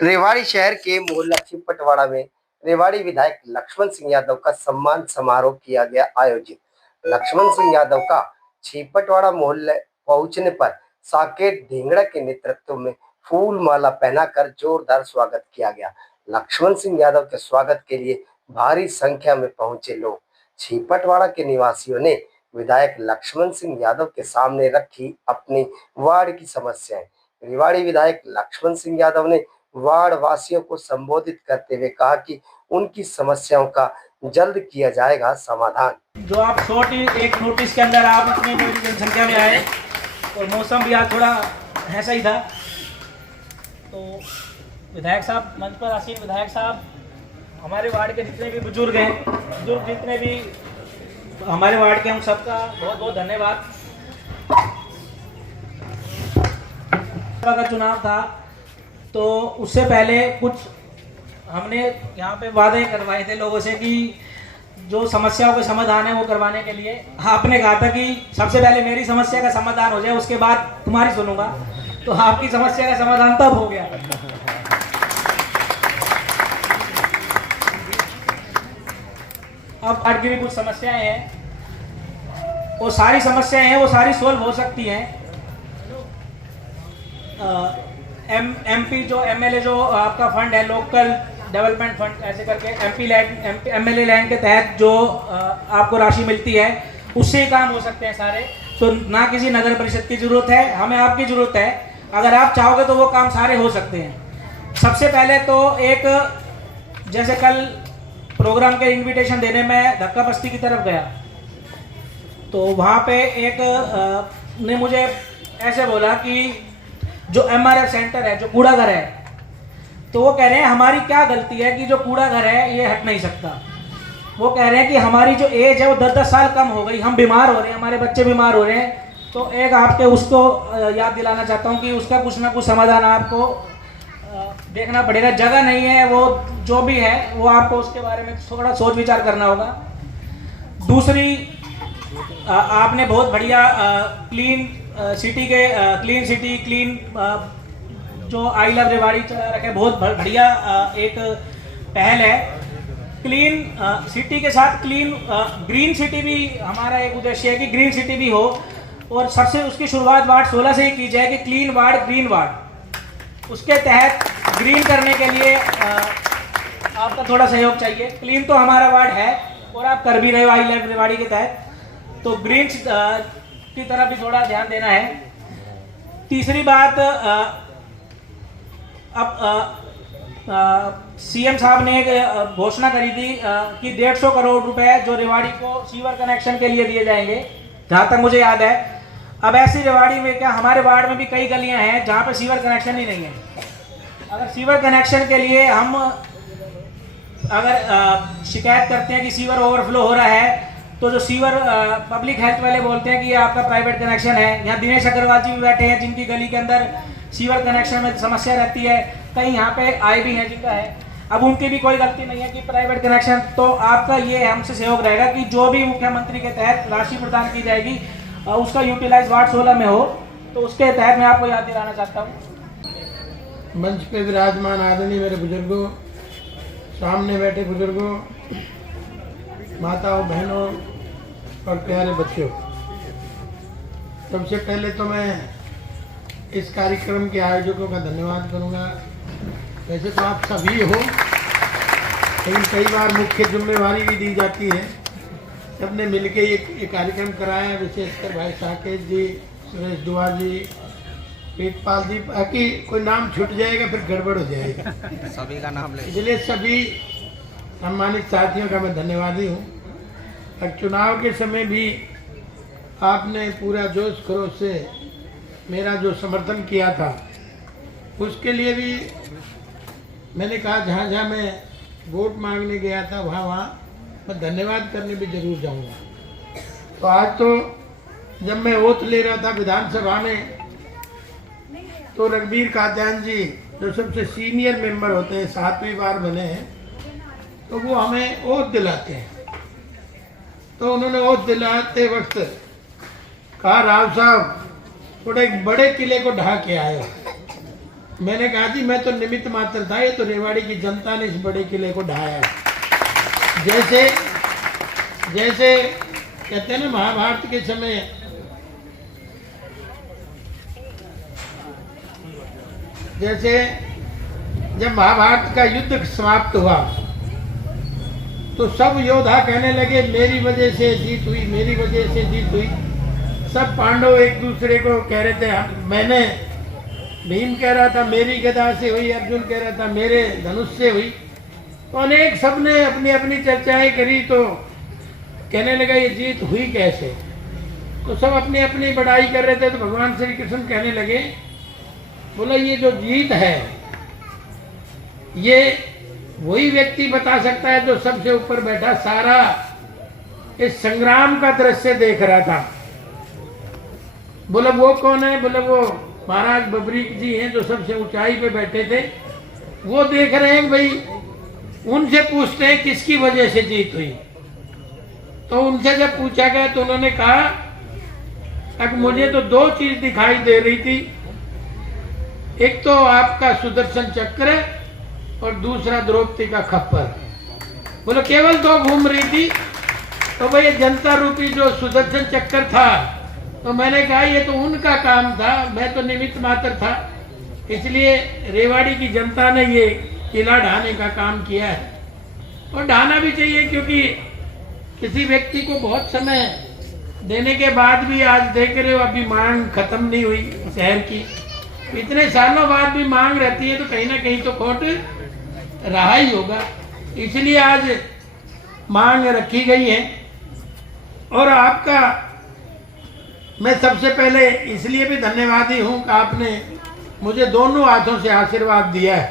रेवाड़ी शहर के मोहल्ला छिपटवाड़ा में रेवाड़ी विधायक लक्ष्मण सिंह यादव का सम्मान समारोह किया गया आयोजित। लक्ष्मण सिंह यादव का छिपटवाड़ा मोहल्ले पहुंचने पर साकेत ढींगड़ा के नेतृत्व में फूल माला पहनाकर जोरदार स्वागत किया गया। लक्ष्मण सिंह यादव के स्वागत के लिए भारी संख्या में पहुंचे लोग। छिपटवाड़ा के निवासियों ने विधायक लक्ष्मण सिंह यादव के सामने रखी अपनी वार्ड की समस्याएं। रेवाड़ी विधायक लक्ष्मण सिंह यादव ने वार्ड वासियों को संबोधित करते हुए कहा कि उनकी समस्याओं का जल्द किया जाएगा समाधान। जो आप छोटी एक नोटिस के अंदर आप इतनी बड़ी जनसंख्या में आए और मौसम भी आज थोड़ा ऐसा ही था, तो विधायक साहब, मंच पर आसीन विधायक साहब, हमारे वार्ड के जितने भी बुजुर्ग हैं, बुजुर्ग जितने भी हमारे वार्ड के, हम सबका बहुत बहुत धन्यवाद। का चुनाव था तो उससे पहले कुछ हमने यहाँ पे वादे करवाए थे लोगों से कि जो समस्याओं का समाधान है वो करवाने के लिए। आपने कहा था कि सबसे पहले मेरी समस्या का समाधान हो जाए, उसके बाद तुम्हारी सुनूंगा। तो आपकी समस्या का समाधान तब हो गया। अब आज की भी कुछ समस्याएं हैं, वो सारी समस्याएं हैं, वो सारी सोल्व हो सकती हैं। एमपी जो एमएलए जो आपका फंड है, लोकल डेवलपमेंट फंड ऐसे करके, एमएलए लैंड के तहत जो आपको राशि मिलती है, उससे ही काम हो सकते हैं सारे। तो ना किसी नगर परिषद की जरूरत है, हमें आपकी जरूरत है। अगर आप चाहोगे तो वो काम सारे हो सकते हैं। सबसे पहले तो एक, जैसे कल प्रोग्राम के इनविटेशन देने में धक्का बस्ती की तरफ गया, तो वहाँ पे एक ने मुझे ऐसे बोला कि जो एमआरएफ सेंटर है, जो कूड़ा घर है, तो वो कह रहे हैं हमारी क्या गलती है कि जो कूड़ा घर है ये हट नहीं सकता। वो कह रहे हैं कि हमारी जो एज है वो 10-10 साल कम हो गई, हम बीमार हो रहे हैं, हमारे बच्चे बीमार हो रहे हैं। तो एक आपके उसको याद दिलाना चाहता हूँ कि उसका कुछ ना कुछ समाधान आपको देखना पड़ेगा। जगह नहीं है, वो जो भी है वो आपको उसके बारे में थोड़ा सोच विचार करना होगा। दूसरी, आपने बहुत बढ़िया क्लीन सिटी के क्लीन सिटी क्लीन जो आई लव रेवाड़ी चला रखे, बहुत बढ़िया एक पहल है। क्लीन सिटी के साथ क्लीन ग्रीन सिटी भी हमारा एक उद्देश्य है कि ग्रीन सिटी भी हो, और सबसे उसकी शुरुआत वार्ड 16 से ही की जाए कि क्लीन वार्ड ग्रीन वार्ड। उसके तहत ग्रीन करने के लिए आपका थोड़ा सहयोग चाहिए। क्लीन तो हमारा वार्ड है और आप कर भी रहे हो आई लव रेवाड़ी के तहत, तो ग्रीन की तरफ भी थोड़ा ध्यान देना है। तीसरी बात, अब सीएम साहब ने एक घोषणा करी थी कि 150 करोड़ रुपए जो रेवाड़ी को सीवर कनेक्शन के लिए दिए जाएंगे, जहाँ तक मुझे याद है। अब ऐसी रेवाड़ी में क्या, हमारे वार्ड में भी कई गलियां हैं जहाँ पे सीवर कनेक्शन ही नहीं है। अगर सीवर कनेक्शन के लिए हम अगर शिकायत करते हैं कि सीवर ओवरफ्लो हो रहा है, तो जो सीवर पब्लिक हेल्थ वाले बोलते हैं कि ये आपका प्राइवेट कनेक्शन है। यहाँ दिनेश अग्रवाल जी भी बैठे हैं जिनकी गली के अंदर सीवर कनेक्शन में समस्या रहती है, कहीं यहाँ पे आए भी हैं जिनका है। अब उनकी भी कोई गलती नहीं है कि प्राइवेट कनेक्शन, तो आपका ये हमसे सहयोग रहेगा कि जो भी मुख्यमंत्री के तहत राशि प्रदान की जाएगी उसका यूटिलाइज वार्ड 16 में हो, तो उसके तहत मैं आपको याद दिलाना चाहता हूँ। मंच पे विराजमान आदरणीय मेरे बुजुर्गों, सामने बैठे बुजुर्गों, माताओं, बहनों और प्यारे बच्चों, सबसे पहले तो मैं इस कार्यक्रम के आयोजकों का धन्यवाद करूंगा। वैसे तो आप सभी हो, लेकिन कई बार मुख्य जिम्मेवारी भी दी जाती है। सबने मिलके ये कार्यक्रम कराया, विशेषकर भाई साकेत जी, सुरेश दुआ जी, पेटपाल जी, बाकी कोई नाम छूट जाएगा फिर गड़बड़ हो जाएगा, सभी का नाम ले। इसलिए सभी सम्मानित साथियों का मैं धन्यवादी हूँ। और चुनाव के समय भी आपने पूरा जोश खरोश से मेरा जो समर्थन किया था, उसके लिए भी मैंने कहा जहाँ जहाँ मैं वोट मांगने गया था वहाँ वहाँ मैं धन्यवाद करने भी जरूर जाऊँगा। तो आज तो जब मैं ओथ ले रहा था विधानसभा में, तो रघबीर कात्यायन जी जो सबसे सीनियर मेंबर होते हैं, 7वीं बार बने हैं, तो वो हमें ओथ दिलाते हैं। तो उन्होंने ओथ दिलाते वक्त कहा, राव साहब थोड़े एक बड़े किले को ढहा के आए हो। मैंने कहा जी मैं तो निमित्त मात्र था, ये तो रेवाड़ी की जनता ने इस बड़े किले को ढाया। जैसे जैसे कहते हैं ना महाभारत के समय जैसे जब महाभारत का युद्ध समाप्त हुआ तो सब योद्धा कहने लगे मेरी वजह से जीत हुई, मेरी वजह से जीत हुई। सब पांडव एक दूसरे को कह रहे थे, मैंने भीम कह रहा था मेरी गदा से हुई, अर्जुन कह रहा था मेरे धनुष से हुई। तो अनेक सब ने अपनी अपनी चर्चाएं करी तो कहने लगा ये जीत हुई कैसे। तो सब अपनी अपनी बड़ाई कर रहे थे। तो भगवान श्री कृष्ण कहने लगे, बोला ये जो जीत है ये वही व्यक्ति बता सकता है जो सबसे ऊपर बैठा सारा इस संग्राम का दृश्य देख रहा था। बोला वो कौन है? बोला वो महाराज बबरीक जी हैं जो सबसे ऊंचाई पे बैठे थे, वो देख रहे हैं भाई। उनसे पूछते हैं किसकी वजह से जीत हुई। तो उनसे जब पूछा गया तो उन्होंने कहा अब मुझे तो दो चीज दिखाई दे रही थी, एक तो आपका सुदर्शन चक्र और दूसरा द्रौपदी का खप्पर। बोलो केवल दो घूम रही थी। तो भाई जनता रूपी जो सुदर्शन चक्र था, तो मैंने कहा ये तो उनका काम था, मैं तो निमित्त मात्र था। इसलिए रेवाड़ी की जनता ने ये किला ढाने का काम किया है और ढाना भी चाहिए, क्योंकि किसी व्यक्ति को बहुत समय देने के बाद भी आज देख रहे हो अभी मांग खत्म नहीं हुई शहर की। इतने सालों बाद भी मांग रहती है तो कहीं ना कहीं तो खोट रहा ही होगा। इसलिए आज मांग रखी गई है। और आपका मैं सबसे पहले इसलिए भी धन्यवादी हूँ कि आपने मुझे दोनों हाथों से आशीर्वाद दिया है।